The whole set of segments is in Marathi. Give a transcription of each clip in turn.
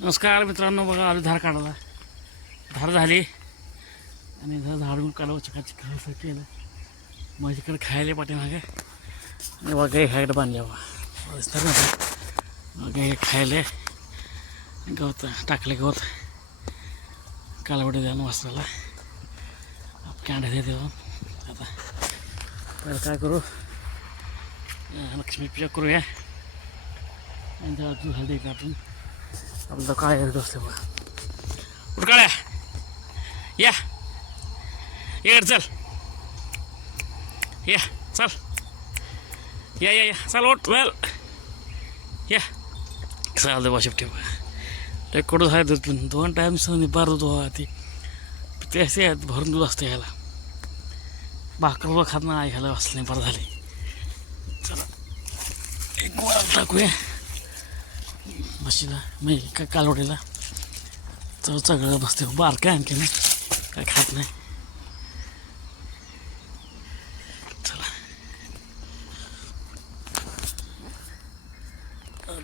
नमस्कार मित्रांनो बघा आलो धार काढायला. धार झाली. आणि धार झाडून काढावं चकाचक असं केलं. माझ्याकडे खायला पाठीमागे. आणि बघा ह्याकडे खायला बांधल्या बा ना बघा हे खायले. गवत टाकले गवत. कालवडे द्या वासराला. कॅन्डा दे आता पहिलं काय करू? लक्ष्मीपूजा लक्ष्मी पूजा करूया. आणि त्याला दूध हळदी का समजा काय येत असलं बघा. या. ये इकडे चल. या चल. या या या. चल ओट वेल. या. चालतं बा ठेव रेकॉर्ड आहे दूध पण दोन टाईम सण बार दूध व्हा ती. ते असे आहेत भरून दूध असते ह्याला भाकर खात नाही ह्याला असले बरं झाले चला. एक गोळा टाकूया. म्हशीला मी का कालवडीला तर सगळं बसते. बार काय आणखी नाही काय खात नाही. चला.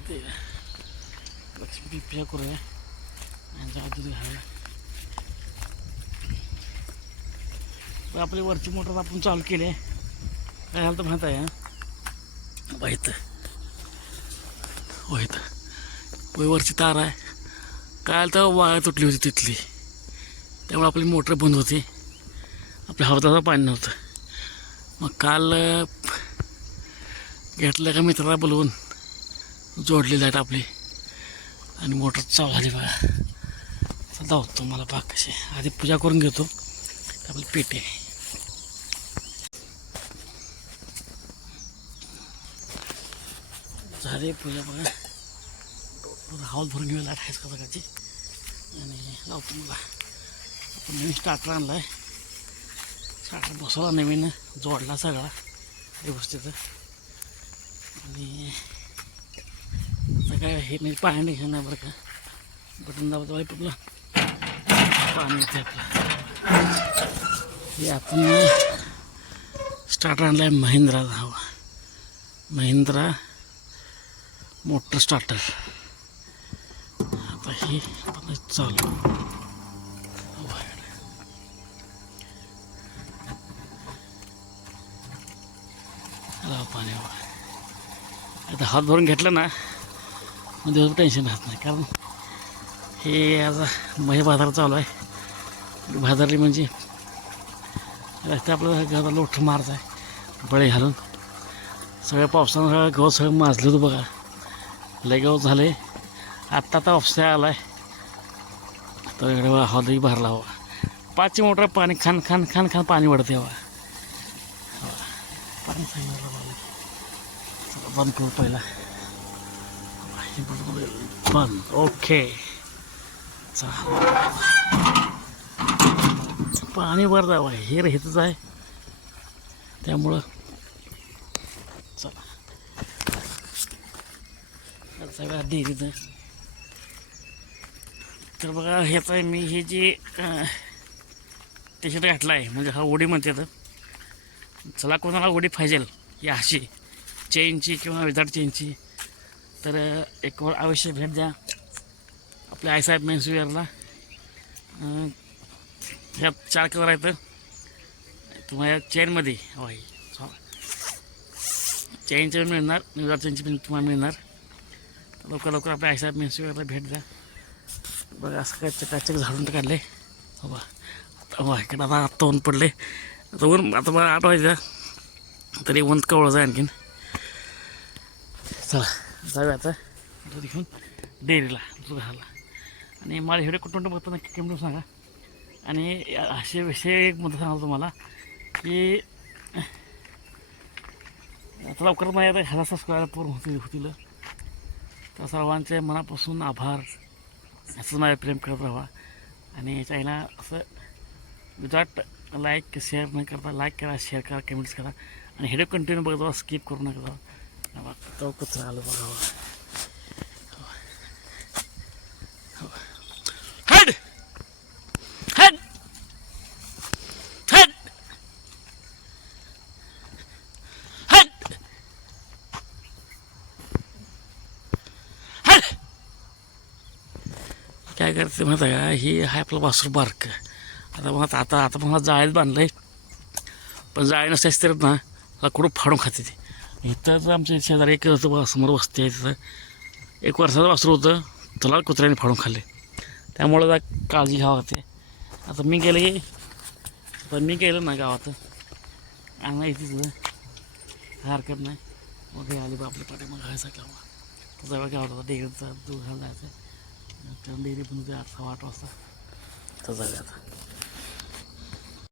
ते लक्ष्मी पूजा करूया. आणि जरा घालूया तर आपली वरची मोटर आपण चालू केली आहे. काय झालं तर माहीत आहे हां? वाईत वरची तार आहे. काल तर वाया तुटली होती तिथली. त्यामुळे आपली मोटर बंद होती. आपल्या हवताचं पाणी नव्हतं. मग काल घेतलं का मित्राला बोलवून जोडली लाइट आपली. आणि मोटर चालू झाली बघा. आता धावतो मला बाग कशी. आधी पूजा करून घेतो. आपली पेटी आहे झाली पूजा बघा. हाऊस भरून घेऊया लाइट आहेच का सगळ्याची? आणि लावतो मला. आपण नवीन स्टार्टर आणला आहे स्टार्टर बसवला नवीन जोडला सगळा व्यवस्थित. आणि आता काय हे म्हणजे पाणी निघणार नाही बरं का? बटन दाबत वाईप पाणी येते आपलं. हे आपण स्टार्टर आणला आहे महिंद्रा हवा. महिंद्रा मोटर स्टार्टर हे चालू. बाहेर. पाणी आता हात भरून घेतलं ना मग दिवस टेन्शन राहत नाही. कारण हे आता महे बाजार चालू आहे. बाजारली म्हणजे रस्ते आपल्याला गावाला लोठ मारत आहे. बळे घालून. सगळ्या पावसानं सगळं गवत सगळं माजलं होतं बघा. लय गवत झाले आत्ता तर ऑफसा आला आहे तो इकडे हॉदही भरला हवा. पाचशे मोटर पाणी खान खान खान खान पाणी वाढते हवा. पाणी सांगितलं बाबा चला बंद करू पहिला. बंद ओके. पाणी भर जावं. हे रेतच आहे. त्यामुळं चला. सगळ्या डेअरीचं तर बघा ह्याचा मी हे जे त्याच्यात घातला आहे म्हणजे हा ओडी म्हणते तर चला कोणाला ओडी पाहिजेल या अशी चेनची किंवा विदाउट चेनची तर एक वर अवश्य भेट द्या. आपल्या आईसाहेब मेन्सवेअरला ह्यात चार कलर आहेत. तुम्हाला चेनमध्ये वाई ही. पण मिळणार विदाउट चेनची पण तुम्हाला मिळणार. लवकर लवकर आपल्या आईसाहेब मेन्सवेअरला भेट द्या. बघा असं काय चकाचक झाडून काढले. हो बा. आता बा इकडं आता आत्ता ऊन पडले. आता ऊन आता मला आठ वाजता तरी ऊन कवळं जाय आणखीन. चला जाऊया आता. दूध घेऊन डेअरीला दूध घाला आणि मला एवढे कुठून बघतो नक्की किंमत सांगा. आणि असे विषय एक मुद्दा सांगाल तुम्हाला की आता लवकरच माझ्या आता ह्याला स्क्वायर पूर्ण होतील होतील. तर सर्वांचे मनापासून आभार. असं माझ्या प्रेम करत राहा आणि चायना असं विदाउट लाईक शेअर न करता लाईक करा शेअर करा कमेंट्स करा. आणि हेडे कंटिन्यू बघत स्किप करू नका. जावा तो कुत्रा आलो बघावा काय करते माहिती आहे का? ही आहे आपलं वासरू बारक. आता मग आता आता आता मला जाळ्यात बांधलं आहे पण जाळी नसायचं तर ना मला फाडून खाते ते. इथं तर आमच्या शेजारी एक होतं समोर वस्ती आहे तिथं. एक वर्षाचं वासरू होतं त्याला कुत्र्याने फाडून खाल्ले. त्यामुळं जरा काळजी घ्यावं लागते. आता मी गेलं की पण मी गेलं ना गावात. आणा नाही तिथं. काय हरकत नाही. मग हे आले पाठी मग घायसाठी गावा जवळ गावात होता डेअरीचा दूर घालायला डेअरी पण होते आठ सहा आठ वाजता. तर जाऊया आता.